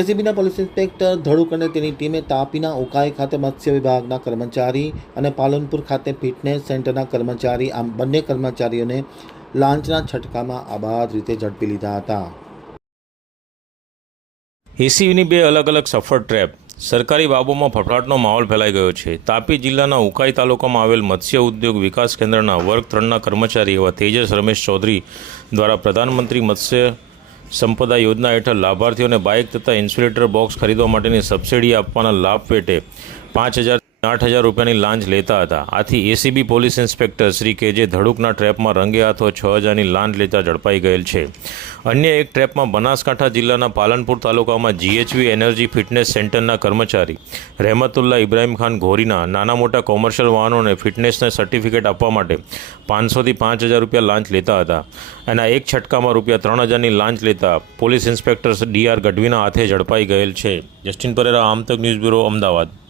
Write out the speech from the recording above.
એસીબીના police inspector Dhaduk અને તેની ટીમે તાપીના ઉકાઈ ખાતે મત્સ્ય વિભાગના કર્મચારી અને પાલનપુર ખાતે ફિટનેસ સેન્ટરના કર્મચારી આમ બંને કર્મચારીઓને લાંચના છટકામાં અબાધ રીતે ઝડપી લીધા હતા। એસીબીની બે અલગ અલગ સફળ ટ્રેપ। સરકારી બાબોમાં ફફડાટનો માહોલ ફેલાઈ ગયો છે। તાપી જિલ્લાના ઉકાઈ તાલુકામાં આવેલ મત્સ્ય ઉદ્યોગ વિકાસ કેન્દ્રના વર્ગ 3ના કર્મચારી એવા તેજસ રમેશ ચૌધરી દ્વારા પ્રધાનમંત્રી મત્સ્ય સંપદા યોજના હેઠળ લાભાર્થીઓને બાઇક તથા ઇન્સ્યુલેટર બોક્સ ખરીદવા માટેની સબસિડી આપવાના લાભ પેટે 5,000 થી 8,000 રૂપિયાની લાંચ લેતા હતા। આથી એસીબી પોલીસ ઇન્સ્પેક્ટર શ્રી કે.જે. ધડુકના ટ્રેપમાં રંગે હાથો 6,000ની લાંચ લેતા ઝડપાઈ ગયેલ છે। અન્ય એક ટ્રેપમાં બનાસકાંઠા જિલ્લાના પાલનપુર તાલુકામાં જીએચવી એનર્જી ફિટનેસ સેન્ટરના કર્મચારી રહેમતુલ્લા ઇબ્રાહીમ ખાન ઘોરીના નાના મોટા કોમર્શિયલ વાહનોને ફિટનેસના સર્ટિફિકેટ આપવા માટે 500 થી 5,000 રૂપિયા લાંચ લેતા હતા। એના એક છટકામાં રૂપિયા 3,000ની લાંચ લેતા પોલીસ ઇન્સ્પેક્ટર ડી.આર. ગઢવીના હાથે ઝડપાઈ ગયેલ છે। જસ્ટિન પરેરા, આમતક ન્યૂઝ બ્યુરો, અમદાવાદ।